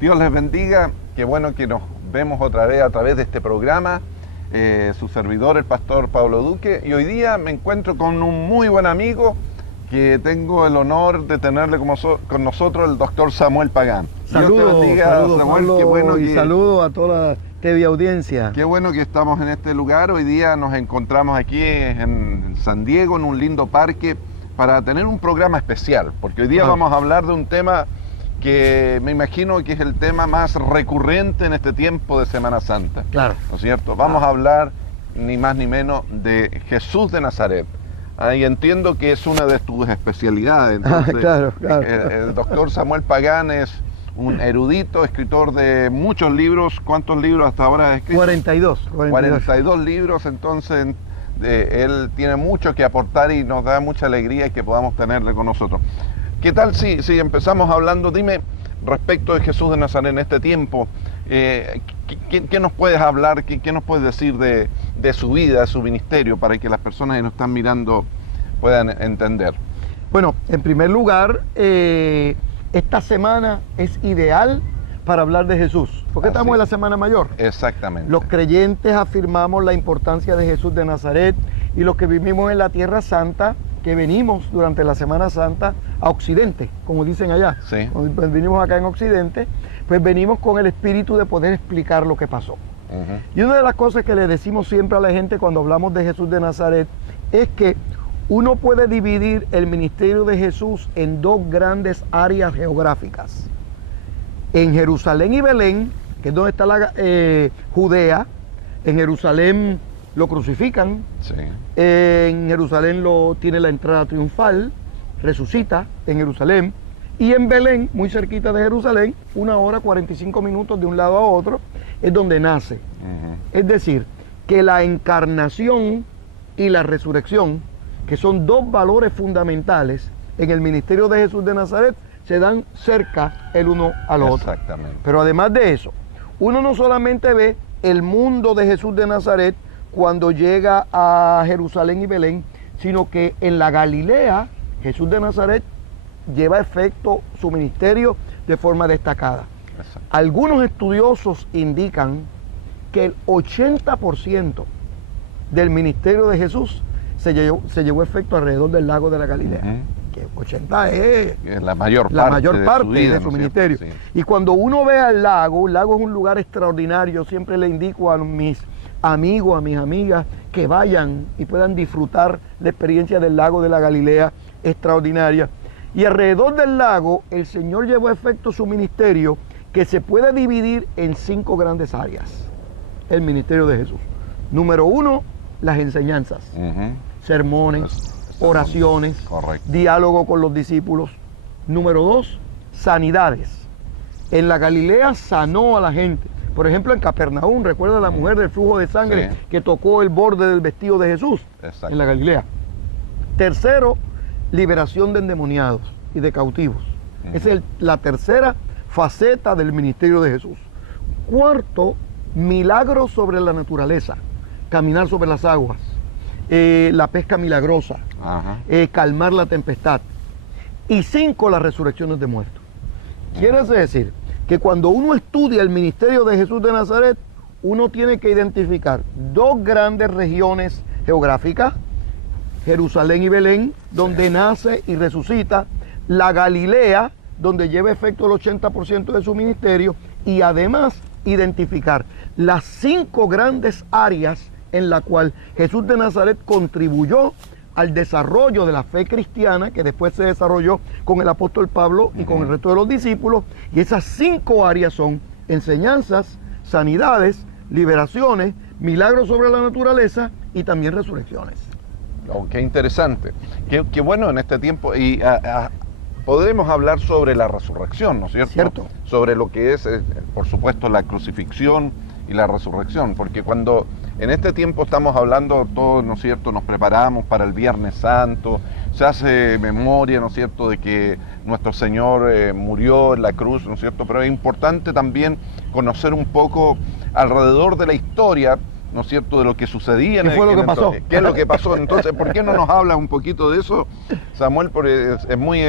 Dios les bendiga, qué bueno que nos vemos otra vez a través de este programa. Su servidor, el pastor Pablo Duque, y hoy día me encuentro con un muy buen amigo que tengo el honor de tenerle con nosotros, el doctor Samuel Pagán. Saludos, Samuel, Pablo, qué bueno y saludos a toda la TV audiencia. Qué bueno que estamos en este lugar. Hoy día nos encontramos aquí en San Diego, en un lindo parque, para tener un programa especial, porque hoy día vamos a hablar de un tema que me imagino que es el tema más recurrente en este tiempo de Semana Santa. Claro. ¿No es cierto? Vamos a hablar ni más ni menos de Jesús de Nazaret. Y entiendo que es una de tus especialidades. Entonces, claro. El doctor Samuel Pagán es un erudito, escritor de muchos libros. ¿Cuántos libros hasta ahora has escrito? 42 libros, entonces él tiene mucho que aportar y nos da mucha alegría que podamos tenerle con nosotros. ¿Qué tal si empezamos hablando? Dime, respecto de Jesús de Nazaret en este tiempo, ¿qué nos puedes hablar, qué nos puedes decir de su vida, de su ministerio, para que las personas que nos están mirando puedan entender? Bueno, en primer lugar, esta semana es ideal para hablar de Jesús, porque estamos en la Semana Mayor. Exactamente. Los creyentes afirmamos la importancia de Jesús de Nazaret, y los que vivimos en la Tierra Santa, que venimos durante la Semana Santa a Occidente, como dicen allá. Sí. Cuando venimos acá en Occidente, pues venimos con el espíritu de poder explicar lo que pasó. Y una de las cosas que le decimos siempre a la gente cuando hablamos de Jesús de Nazaret es que uno puede dividir el ministerio de Jesús en dos grandes áreas geográficas. En Jerusalén y Belén, que es donde está la Judea. En Jerusalén lo crucifican, sí. En Jerusalén tiene la entrada triunfal, resucita en Jerusalén, y en Belén, muy cerquita de Jerusalén, 1 hora 45 minutos de un lado a otro, es donde nace. Es decir, que la encarnación y la resurrección, que son dos valores fundamentales en el ministerio de Jesús de Nazaret, se dan cerca el uno al otro. Exactamente. Pero además de eso, uno no solamente ve el mundo de Jesús de Nazaret cuando llega a Jerusalén y Belén, sino que en la Galilea, Jesús de Nazaret lleva a efecto su ministerio de forma destacada. Exacto. Algunos estudiosos indican que el 80% del ministerio de Jesús se llevó a efecto alrededor del lago de la Galilea. Que 80 es la mayor parte de su ministerio. Sí. Y cuando uno ve al lago, el lago es un lugar extraordinario. Siempre le indico a mis amigos, a mis amigas, que vayan y puedan disfrutar la experiencia del lago de la Galilea, extraordinaria. Y alrededor del lago, el Señor llevó a efecto su ministerio, que se puede dividir en 5 grandes áreas. El ministerio de Jesús. Número 1, las enseñanzas, sermones, oraciones, correcto, diálogo con los discípulos. Número 2, sanidades. En la Galilea sanó a la gente. Por ejemplo, en Capernaum, recuerda la mujer del flujo de sangre, sí, que tocó el borde del vestido de Jesús. Exacto. En la Galilea. Tercero, liberación de endemoniados y de cautivos. Esa es la tercera faceta del ministerio de Jesús. Cuarto, milagros sobre la naturaleza, caminar sobre las aguas, la pesca milagrosa, calmar la tempestad. Y 5, las resurrecciones de muertos. Quiere decir que cuando uno estudia el ministerio de Jesús de Nazaret, uno tiene que identificar 2 grandes regiones geográficas, Jerusalén y Belén, donde nace y resucita, la Galilea, donde lleva efecto el 80% de su ministerio, y además identificar las 5 grandes áreas en las cuales Jesús de Nazaret contribuyó al desarrollo de la fe cristiana, que después se desarrolló con el apóstol Pablo y con el resto de los discípulos. Y esas 5 áreas son enseñanzas, sanidades, liberaciones, milagros sobre la naturaleza y también resurrecciones. Oh, qué interesante. Qué bueno en este tiempo. Y podremos hablar sobre la resurrección, ¿no es cierto? Cierto. Sobre lo que es, por supuesto, la crucifixión y la resurrección, porque cuando en este tiempo estamos hablando todos, ¿no es cierto?, nos preparamos para el Viernes Santo, se hace memoria, ¿no es cierto?, de que nuestro Señor murió en la cruz, ¿no es cierto?, pero es importante también conocer un poco alrededor de la historia, ¿no es cierto?, de lo que sucedía. ¿Qué fue lo que pasó? ¿Qué es lo que pasó? Entonces, ¿por qué no nos hablas un poquito de eso, Samuel? Porque es muy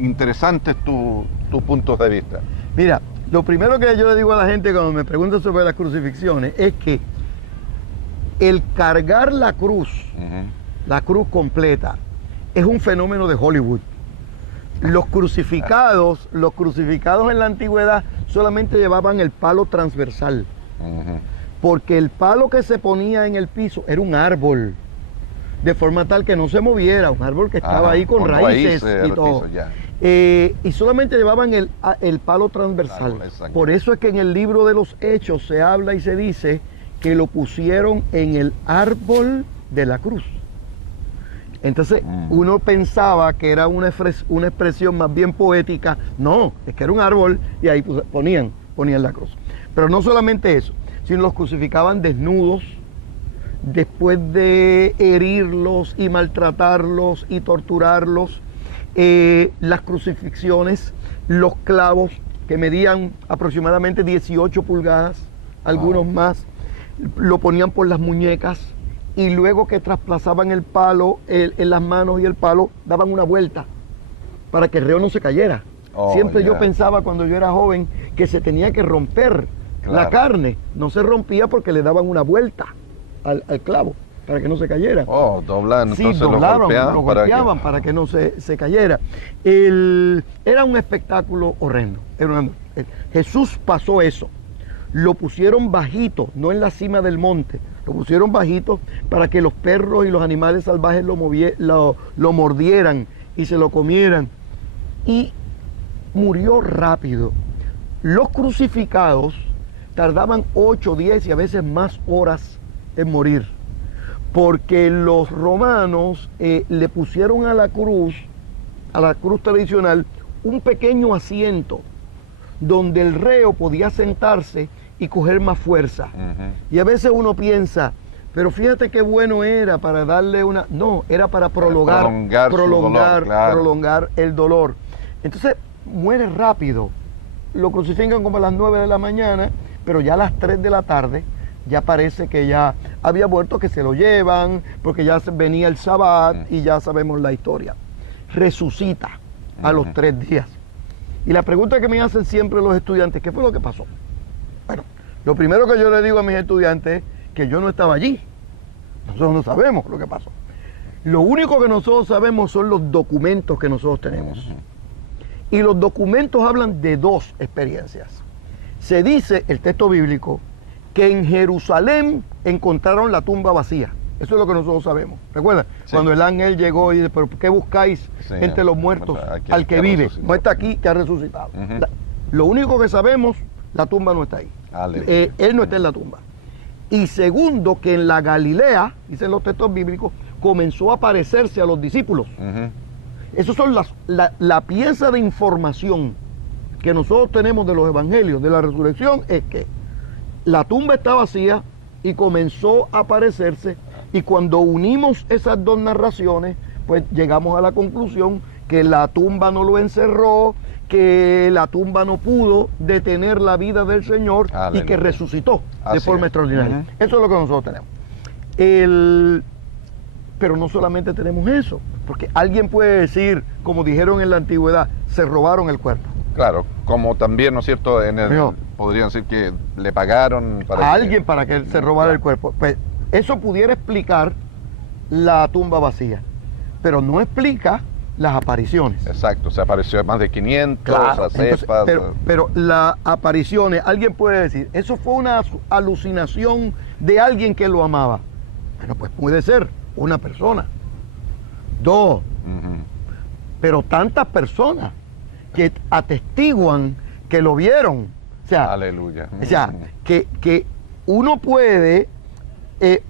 interesante tus puntos de vista. Mira, Lo primero que yo le digo a la gente cuando me preguntan sobre las crucifixiones es que el cargar la cruz completa, es un fenómeno de Hollywood. Los crucificados en la antigüedad solamente llevaban el palo transversal, porque el palo que se ponía en el piso era un árbol, de forma tal que no se moviera, un árbol que estaba ahí con raíces y todo. Y solamente llevaban el palo transversal. Por eso es que en el libro de los Hechos se habla y se dice que lo pusieron en el árbol de la cruz. Entonces uno pensaba que era una expresión más bien poética. No, es que era un árbol y ahí ponían la cruz. Pero no solamente eso, sino los crucificaban desnudos, después de herirlos y maltratarlos y torturarlos. Las crucifixiones, los clavos que medían aproximadamente 18 pulgadas, algunos más, lo ponían por las muñecas, y luego que trasplazaban el palo en las manos y el palo, daban una vuelta para que el reo no se cayera. Siempre yo pensaba cuando yo era joven que se tenía que romper la carne. No se rompía porque le daban una vuelta al clavo para que no se cayera. Doblaban, sí, entonces lo golpeaban para que no se cayera. Era un espectáculo horrendo. Jesús pasó eso. Lo pusieron bajito, no en la cima del monte. Lo pusieron bajito para que los perros y los animales salvajes lo mordieran y se lo comieran. Y murió rápido. Los crucificados tardaban 8, 10 y a veces más horas en morir, porque los romanos le pusieron a la cruz tradicional, un pequeño asiento donde el reo podía sentarse y coger más fuerza. Y a veces uno piensa, pero fíjate qué bueno era para darle una... No, era para prolongar el dolor. Entonces muere rápido. Lo crucifican como a las 9 de la mañana, pero ya a las 3 de la tarde ya parece que ya había muerto, que se lo llevan, porque ya venía el Sabbat y ya sabemos la historia. Resucita a los 3 días. Y la pregunta que me hacen siempre los estudiantes, ¿qué fue lo que pasó? Bueno, lo primero que yo le digo a mis estudiantes es que yo no estaba allí. Nosotros no sabemos lo que pasó. Lo único que nosotros sabemos son los documentos que nosotros tenemos. Y los documentos hablan de 2 experiencias. Se dice, el texto bíblico, que en Jerusalén encontraron la tumba vacía. Eso es lo que nosotros sabemos. ¿Recuerdan? Sí. Cuando el ángel llegó y dice, ¿pero qué buscáis entre los muertos al que vive? Resucitó. No está aquí, que ha resucitado. Lo único que sabemos, la tumba no está ahí. Él no está en la tumba. Y segundo, que en la Galilea, dicen los textos bíblicos, comenzó a aparecerse a los discípulos. Esas son la pieza de información que nosotros tenemos de los evangelios, de la resurrección, es que la tumba está vacía y comenzó a aparecerse, y cuando unimos esas 2 narraciones, pues llegamos a la conclusión que la tumba no lo encerró, que la tumba no pudo detener la vida del Señor. Aleluya. Y que resucitó de forma extraordinaria. Eso es lo que nosotros tenemos. Pero no solamente tenemos eso, porque alguien puede decir, como dijeron en la antigüedad, se robaron el cuerpo. Claro, como también, ¿no es cierto? Podrían decir que le pagaron a alguien para que se robara el cuerpo. Pues eso pudiera explicar la tumba vacía, pero no explica las apariciones. Exacto, se apareció más de 500, claro, a cepas. Pero las apariciones, alguien puede decir, eso fue una alucinación de alguien que lo amaba. Bueno, pues puede ser una persona, 2, pero tantas personas que atestiguan que lo vieron. O sea, aleluya. O sea, que uno puede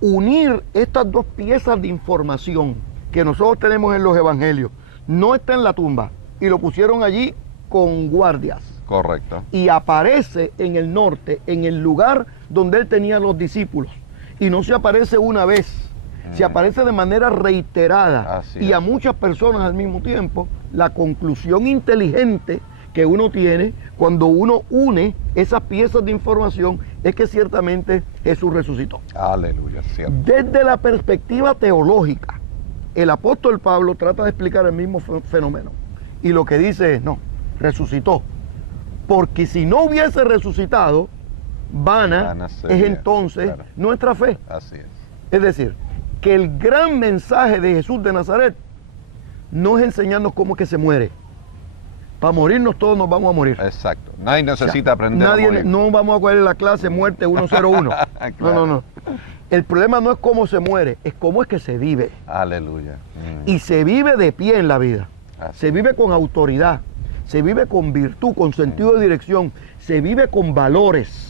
unir estas 2 piezas de información que nosotros tenemos en los evangelios. No está en la tumba y lo pusieron allí con guardias. Correcto. Y aparece en el norte, en el lugar donde él tenía los discípulos. Y no se aparece una vez, se aparece de manera reiterada. Y a muchas personas al mismo tiempo. La conclusión inteligente que uno tiene cuando uno une esas piezas de información es que ciertamente Jesús resucitó. Aleluya, cierto. Desde la perspectiva teológica, el apóstol Pablo trata de explicar el mismo fenómeno. Y lo que dice es, no, resucitó. Porque si no hubiese resucitado, vana es entonces nuestra fe. Así es. Es decir, que el gran mensaje de Jesús de Nazaret no es enseñarnos cómo es que se muere. Para morirnos todos nos vamos a morir. Exacto. Nadie necesita aprender a morir. No vamos a coger la clase muerte 101. Claro. No. El problema no es cómo se muere, es cómo es que se vive. Aleluya. Y se vive de pie en la vida. Así. Se vive con autoridad, se vive con virtud, con sentido de dirección, se vive con valores.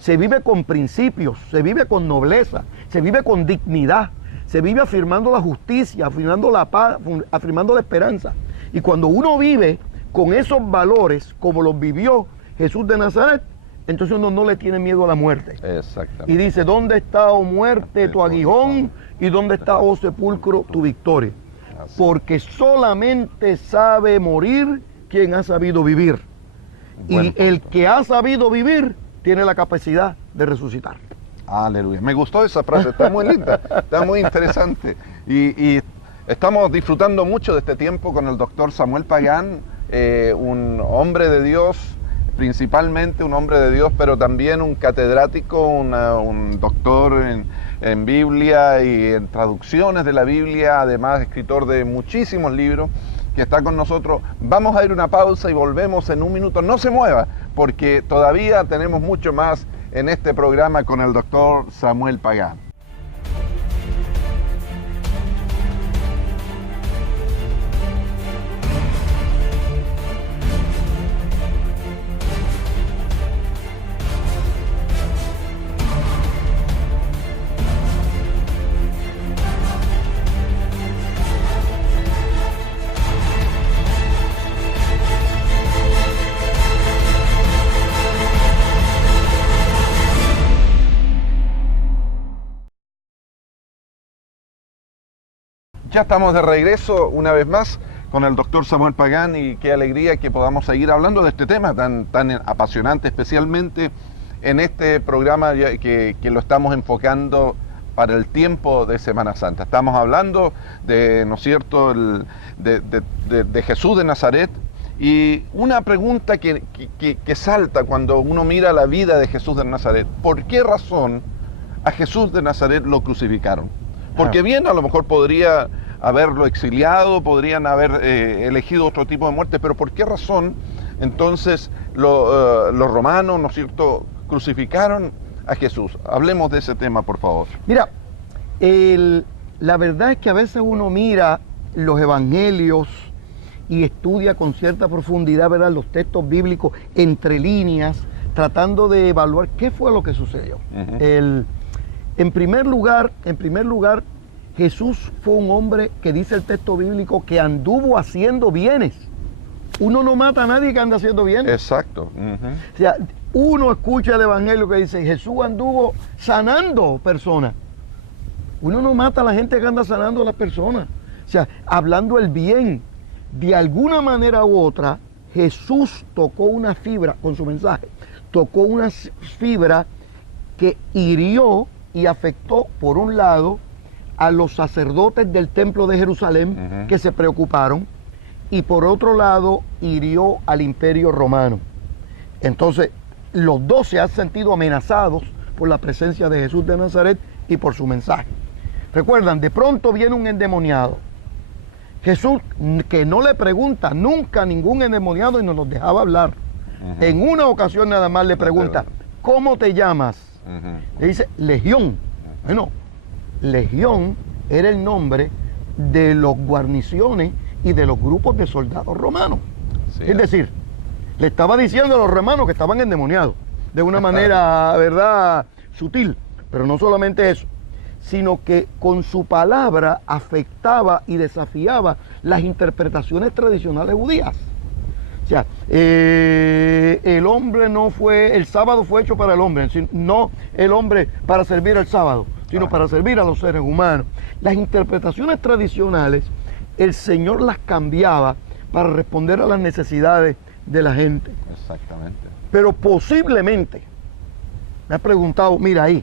Se vive con principios, se vive con nobleza, se vive con dignidad, se vive afirmando la justicia, afirmando la paz, afirmando la esperanza. Y cuando uno vive con esos valores, como los vivió Jesús de Nazaret, entonces uno no le tiene miedo a la muerte. Exactamente. Y dice, ¿dónde está, oh muerte, tu aguijón? ¿Y dónde está, oh sepulcro, tu victoria? Porque solamente sabe morir quien ha sabido vivir. Y el que ha sabido vivir tiene la capacidad de resucitar. Aleluya. Me gustó esa frase, está muy linda, está muy interesante. Y estamos disfrutando mucho de este tiempo con el doctor Samuel Pagán, un hombre de Dios, principalmente un hombre de Dios, pero también un catedrático, un doctor en Biblia y en traducciones de la Biblia, además escritor de muchísimos libros, que está con nosotros. Vamos a ir a una pausa y volvemos en un minuto. No se mueva, porque todavía tenemos mucho más en este programa con el doctor Samuel Pagán. Ya estamos de regreso una vez más con el doctor Samuel Pagán y qué alegría que podamos seguir hablando de este tema tan apasionante, especialmente en este programa que lo estamos enfocando para el tiempo de Semana Santa. Estamos hablando de, ¿no es cierto?, de Jesús de Nazaret, y una pregunta que salta cuando uno mira la vida de Jesús de Nazaret: ¿por qué razón a Jesús de Nazaret lo crucificaron? Porque bien, a lo mejor podría haberlo exiliado, podrían haber elegido otro tipo de muerte, pero ¿por qué razón entonces los romanos, ¿no es cierto?, crucificaron a Jesús? Hablemos de ese tema, por favor. Mira, la verdad es que a veces uno mira los evangelios y estudia con cierta profundidad, ¿verdad?, los textos bíblicos entre líneas, tratando de evaluar qué fue lo que sucedió. En primer lugar, Jesús fue un hombre que dice el texto bíblico que anduvo haciendo bienes. Uno no mata a nadie que anda haciendo bienes. Exacto. O sea, uno escucha el evangelio que dice Jesús anduvo sanando personas. Uno no mata a la gente que anda sanando a las personas. O sea, hablando el bien. De alguna manera u otra, Jesús tocó una fibra con su mensaje. Tocó una fibra que hirió y afectó, por un lado, a los sacerdotes del templo de Jerusalén, que se preocuparon, y por otro lado hirió al imperio romano. Entonces los dos se han sentido amenazados por la presencia de Jesús de Nazaret y por su mensaje. Recuerdan, de pronto viene un endemoniado. Jesús, que no le pregunta nunca a ningún endemoniado y nos los dejaba hablar. En una ocasión nada más le pregunta, ¿cómo te llamas? Le dice, Legión. Bueno, Legión era el nombre de los guarniciones y de los grupos de soldados romanos. Sí, es decir, le estaba diciendo a los romanos que estaban endemoniados, de una manera, ¿verdad?, sutil. Pero no solamente eso, sino que con su palabra afectaba y desafiaba las interpretaciones tradicionales judías. O sea, el hombre no fue, el sábado fue hecho para el hombre, no el hombre para servir al sábado, sino para servir a los seres humanos. Las interpretaciones tradicionales, el Señor las cambiaba para responder a las necesidades de la gente. Exactamente. Pero posiblemente, me ha preguntado, mira ahí,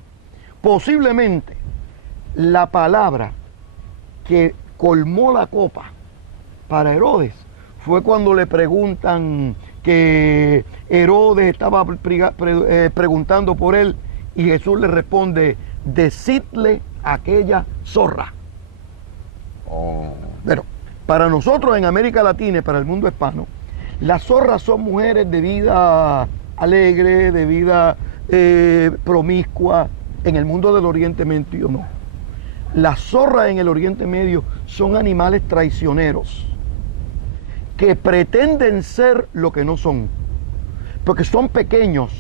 posiblemente la palabra que colmó la copa para Herodes fue cuando le preguntan, que Herodes estaba preguntando por él, y Jesús le responde: decidle a aquella zorra. Pero para nosotros en América Latina y para el mundo hispano, las zorras son mujeres de vida alegre, de vida promiscua. En el mundo del Oriente Medio no. Las zorras en el Oriente Medio son animales traicioneros que pretenden ser lo que no son, porque son pequeños.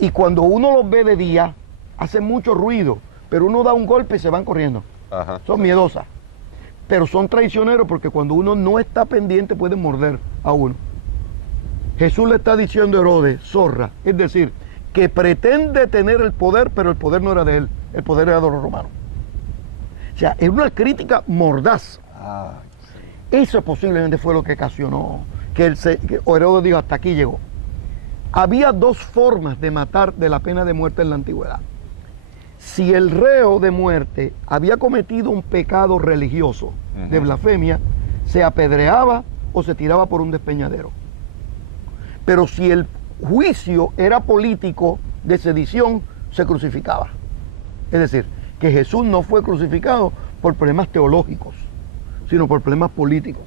Y cuando uno los ve de día, hacen mucho ruido, pero uno da un golpe y se van corriendo. Son miedosas, pero son traicioneros porque cuando uno no está pendiente pueden morder a uno. Jesús le está diciendo a Herodes, zorra, es decir, que pretende tener el poder, pero el poder no era de él, el poder era de los romanos. O sea, es una crítica mordaz. Eso posiblemente fue lo que ocasionó que Herodes dijo: hasta aquí llegó. Había dos formas de matar de la pena de muerte en la antigüedad. Si el reo de muerte había cometido un pecado religioso de blasfemia, se apedreaba o se tiraba por un despeñadero. Pero si el juicio era político de sedición, se crucificaba. Es decir, que Jesús no fue crucificado por problemas teológicos, sino por problemas políticos.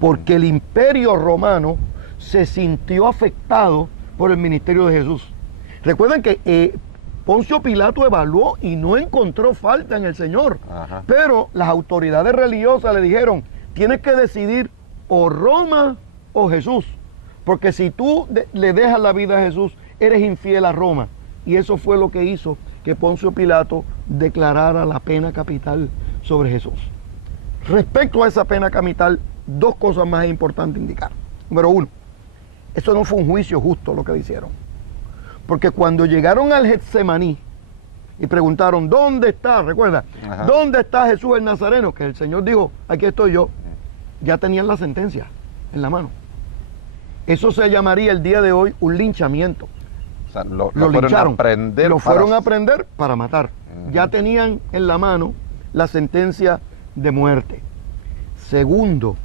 Porque el imperio romano se sintió afectado por el ministerio de Jesús. Recuerden que Poncio Pilato evaluó y no encontró falta en el Señor. Pero las autoridades religiosas le dijeron: tienes que decidir o Roma o Jesús. Porque si tú le dejas la vida a Jesús, eres infiel a Roma. Y eso fue lo que hizo que Poncio Pilato declarara la pena capital sobre Jesús. Respecto a esa pena capital, dos cosas más importantes indicar. Número uno, eso no fue un juicio justo lo que le hicieron. Porque cuando llegaron al Getsemaní y preguntaron: ¿dónde está? Recuerda, ¿dónde está Jesús el Nazareno? Que el Señor dijo: aquí estoy yo. Ya tenían la sentencia en la mano. Eso se llamaría el día de hoy un linchamiento. O sea, lo lincharon. Lo fueron a prender para matar. Ya tenían en la mano la sentencia de muerte. Segundo,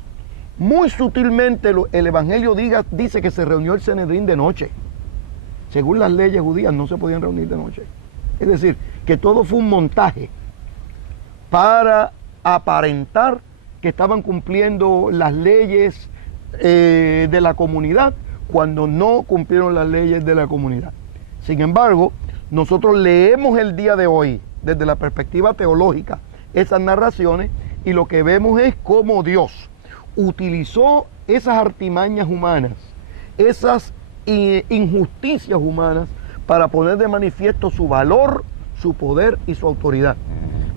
muy sutilmente el Evangelio dice que se reunió el Sanedrín de noche. Según las leyes judías no se podían reunir de noche. Es decir, que todo fue un montaje para aparentar que estaban cumpliendo las leyes de la comunidad, cuando no cumplieron las leyes de la comunidad. Sin embargo, nosotros leemos el día de hoy desde la perspectiva teológica esas narraciones, y lo que vemos es cómo Dios utilizó esas artimañas humanas, esas injusticias humanas, para poner de manifiesto su valor, su poder y su autoridad.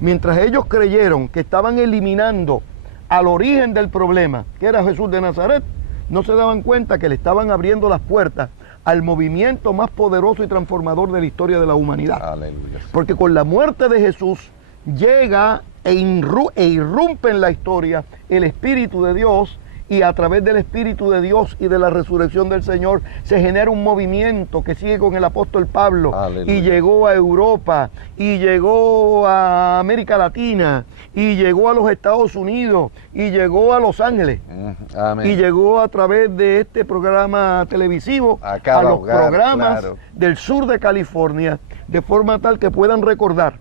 Mientras ellos creyeron que estaban eliminando al origen del problema, que era Jesús de Nazaret, no se daban cuenta que le estaban abriendo las puertas al movimiento más poderoso y transformador de la historia de la humanidad. Aleluya. Porque con la muerte de Jesús llega e irrumpe en la historia el Espíritu de Dios, y a través del Espíritu de Dios y de la resurrección del Señor se genera un movimiento que sigue con el apóstol Pablo. Aleluya. Y llegó a Europa, y llegó a América Latina, y llegó a los Estados Unidos, y llegó a Los Ángeles. Amén. Y llegó a través de este programa televisivo a los programas del sur de California, de forma tal que puedan recordar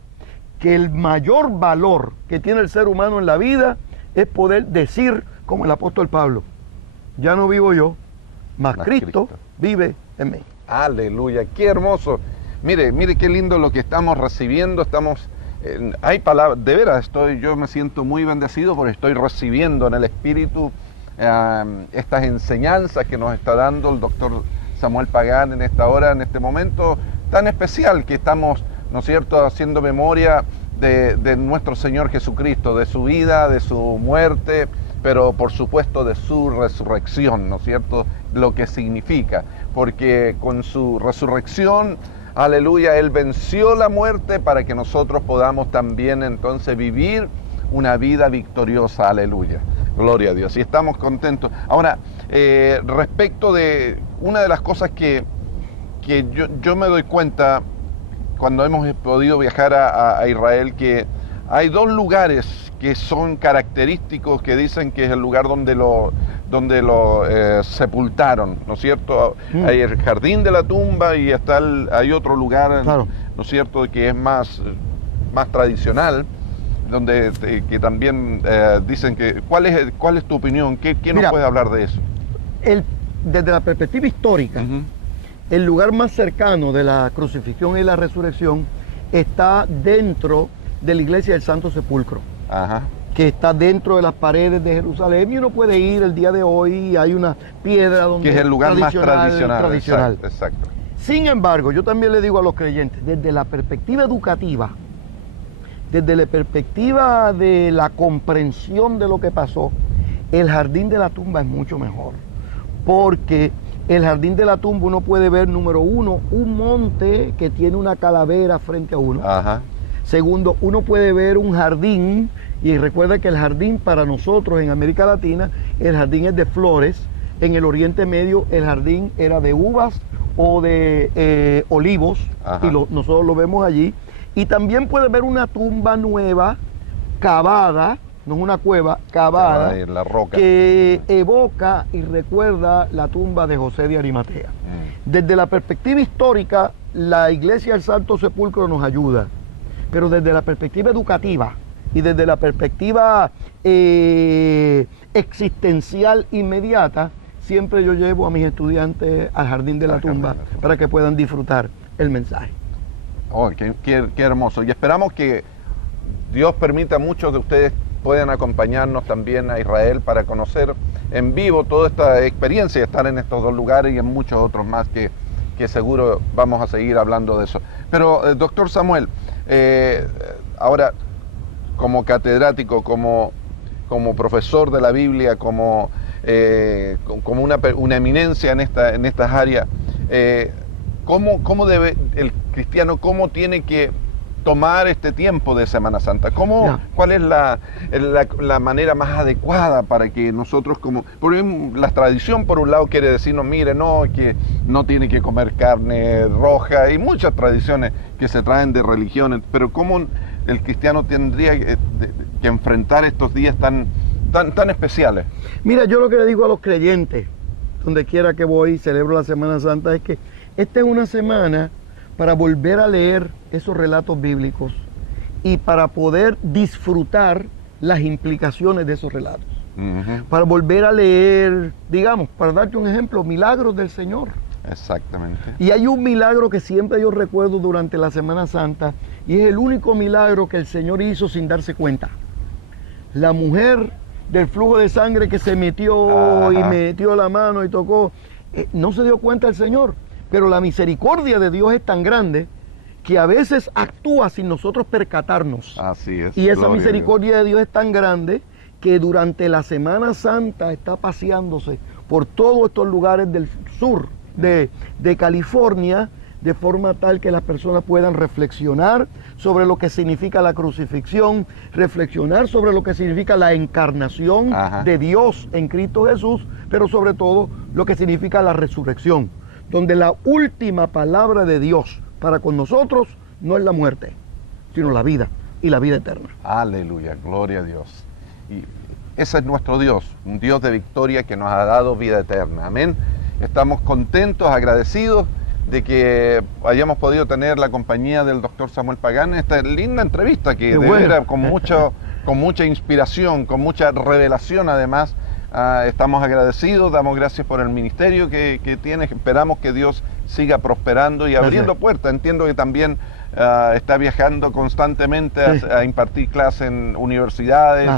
que el mayor valor que tiene el ser humano en la vida es poder decir, como el apóstol Pablo: ya no vivo yo, mas Cristo vive en mí. Aleluya, qué hermoso. Mire qué lindo lo que estamos recibiendo. Hay palabras, de veras, yo me siento muy bendecido porque estoy recibiendo en el Espíritu estas enseñanzas que nos está dando el doctor Samuel Pagán en esta hora, en este momento tan especial que estamos, ¿no es cierto?, haciendo memoria de nuestro Señor Jesucristo, de su vida, de su muerte, pero por supuesto de su resurrección, ¿no es cierto?, lo que significa, porque con su resurrección, aleluya, Él venció la muerte para que nosotros podamos también entonces vivir una vida victoriosa, aleluya, gloria a Dios, y estamos contentos. Ahora, respecto de una de las cosas que yo me doy cuenta cuando hemos podido viajar a Israel, que hay dos lugares que son característicos, que dicen que es el lugar donde donde lo sepultaron, ¿no es cierto? Hay el jardín de la tumba y hay otro lugar, claro, ¿no es cierto?, que es más tradicional, donde que también dicen que... ¿Cuál es tu opinión? ¿Qué nos puede hablar de eso? Desde la perspectiva histórica, el lugar más cercano de la crucifixión y la resurrección está dentro de la iglesia del Santo Sepulcro, que está dentro de las paredes de Jerusalén, y uno puede ir el día de hoy y hay una piedra donde... Que es el lugar más tradicional. Exacto. Sin embargo, yo también le digo a los creyentes, desde la perspectiva educativa, desde la perspectiva de la comprensión de lo que pasó, el jardín de la tumba es mucho mejor. Porque el jardín de la tumba uno puede ver, número uno, un monte que tiene una calavera frente a uno. Segundo, uno puede ver un jardín, y recuerda que el jardín para nosotros en América Latina, el jardín es de flores. En el Oriente Medio el jardín era de uvas o de olivos, y nosotros lo vemos allí. Y también puede ver una tumba nueva, cavada, no es una cueva, cavada, en la roca, que evoca y recuerda la tumba de José de Arimatea. Desde la perspectiva histórica, la iglesia del Santo Sepulcro nos ayuda, pero desde la perspectiva educativa y desde la perspectiva existencial inmediata, siempre yo llevo a mis estudiantes al jardín de la tumba para que puedan disfrutar el mensaje. Oh, qué hermoso. Y esperamos que Dios permita a muchos de ustedes puedan acompañarnos también a Israel para conocer en vivo toda esta experiencia de estar en estos dos lugares y en muchos otros más que seguro vamos a seguir hablando de eso. Pero, doctor Samuel, ahora como catedrático, como profesor de la Biblia, como una eminencia en estas áreas, ¿cómo debe el cristiano, cómo tiene que tomar este tiempo de Semana Santa? ¿Cuál es la manera más adecuada para que nosotros, porque la tradición por un lado quiere decirnos, mire, no, que no tiene que comer carne roja, y muchas tradiciones que se traen de religiones, pero ¿cómo el cristiano tendría que enfrentar estos días tan especiales? Mira, yo lo que le digo a los creyentes, donde quiera que voy y celebro la Semana Santa, es que esta es una semana para volver a leer esos relatos bíblicos y para poder disfrutar las implicaciones de esos relatos. Para volver a leer, digamos, para darte un ejemplo, milagros del Señor. Exactamente. Y hay un milagro que siempre yo recuerdo durante la Semana Santa, y es el único milagro que el Señor hizo sin darse cuenta. La mujer del flujo de sangre que se metió y metió la mano y tocó, no se dio cuenta el Señor. Pero la misericordia de Dios es tan grande que a veces actúa sin nosotros percatarnos. Así es. Y esa misericordia de Dios es tan grande que durante la Semana Santa está paseándose por todos estos lugares del sur de California, de forma tal que las personas puedan reflexionar sobre lo que significa la crucifixión, reflexionar sobre lo que significa la encarnación de Dios en Cristo Jesús, pero sobre todo lo que significa la resurrección, donde la última palabra de Dios para con nosotros no es la muerte, sino la vida y la vida eterna. Aleluya, gloria a Dios. Y ese es nuestro Dios, un Dios de victoria que nos ha dado vida eterna. Amén. Estamos contentos, agradecidos de que hayamos podido tener la compañía del doctor Samuel Pagán en esta linda entrevista que era con mucha inspiración, con mucha revelación además. Estamos agradecidos, damos gracias por el ministerio que tiene, esperamos que Dios siga prosperando y abriendo puertas. Entiendo que también está viajando constantemente a impartir clases en universidades,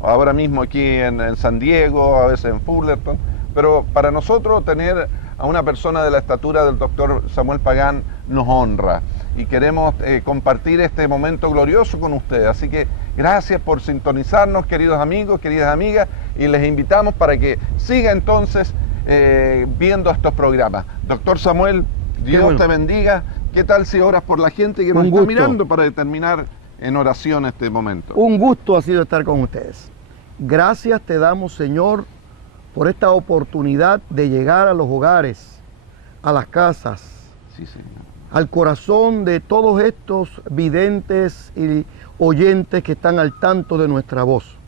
ahora mismo aquí en San Diego, a veces en Fullerton, pero para nosotros tener a una persona de la estatura del doctor Samuel Pagán nos honra y queremos compartir este momento glorioso con ustedes. Así que gracias por sintonizarnos, queridos amigos, queridas amigas, y les invitamos para que siga entonces viendo estos programas. Doctor Samuel, Dios te bendiga. ¿Qué tal si oras por la gente que nos está mirando para terminar en oración este momento? Un gusto ha sido estar con ustedes. Gracias te damos, Señor, por esta oportunidad de llegar a los hogares, a las casas, al corazón de todos estos videntes y oyentes que están al tanto de nuestra voz.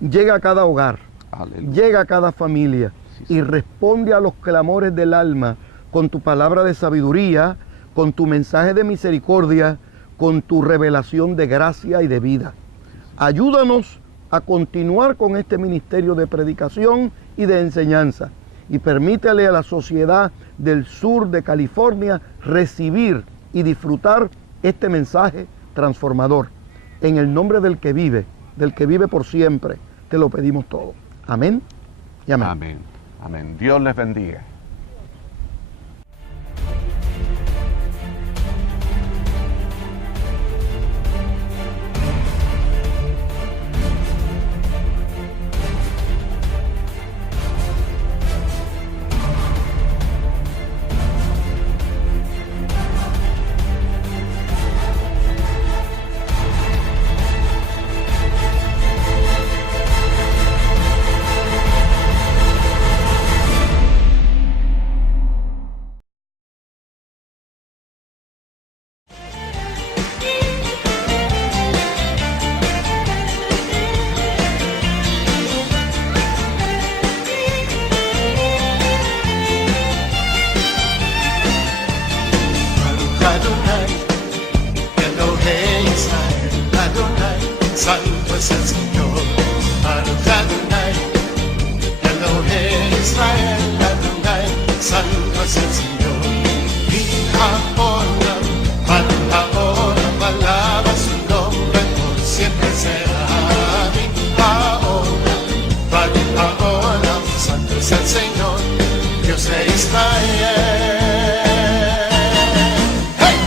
Llega a cada hogar, Aleluya. Llega a cada familia Sí, y responde a los clamores del alma con tu palabra de sabiduría, con tu mensaje de misericordia, con tu revelación de gracia y de vida. Ayúdanos a continuar con este ministerio de predicación y de enseñanza y permítele a la sociedad del sur de California recibir y disfrutar este mensaje transformador. En el nombre del que vive por siempre, te lo pedimos todo. Amén y amén. Amén. Amén. Dios les bendiga. Santo es el Señor, Baruch Adonai, Elohei Israel, Adonai, Santo es el Señor. Y ahora, alaba su nombre, por siempre será. Y ahora, Santo es el Señor, Dios de Israel. ¡Hey!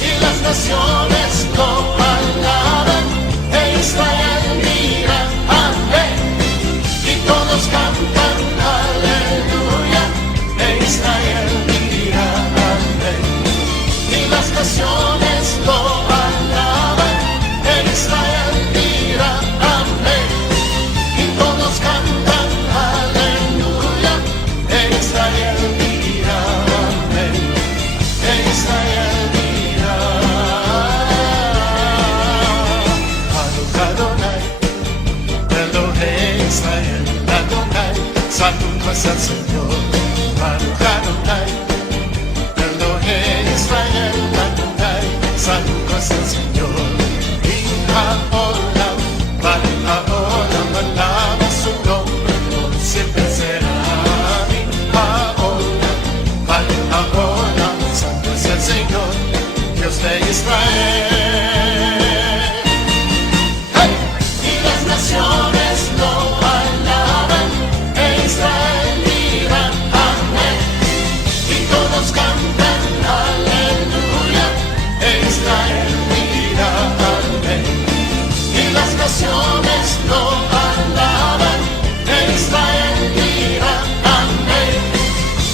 Y las naciones lo alaban. Israel mira, amén, y todos cantan aleluya. Israel mira, amén, y las naciones lo alaban. Israel mira, amén, y todos cantan aleluya. Israel mira, amén, Israel mira. Israel, Adonai, Santo es el Señor, Baruch Adonai, Elohei Israel, Adonai, Santo es el Señor. Y ahora, alaba su nombre, por siempre será. Y ahora, Santo es el Señor, Dios de Israel. ¡Hey! Y las naciones lo alaban, Israel mira, amén, y todos cantan aleluya. Israel mira, amén, y las naciones lo alaban, Israel mira, amén,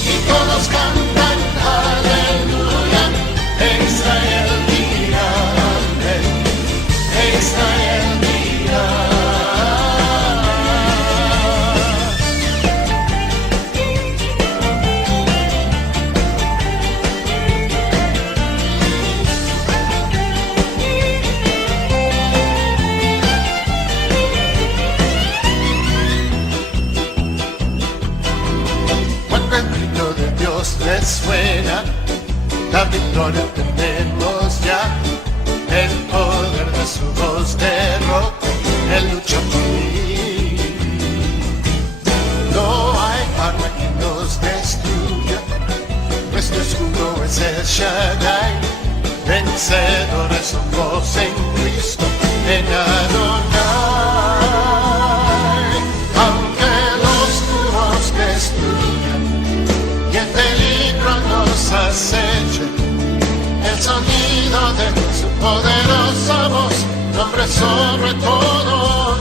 y todos cantan aleluya. Israel mira, amén, Israel mira. Cuando el grito de Dios resuena, la victoria tenemos ya. El poder de su voz derrota, Él lucha por mí. No hay arma que nos destruya, nuestro escudo es el Shaddai. Vencedores somos en Cristo, en Adonai. Aunque los muros destruyan y el peligro nos aceche, el sonido de su poderosa voz, nombre sobre todo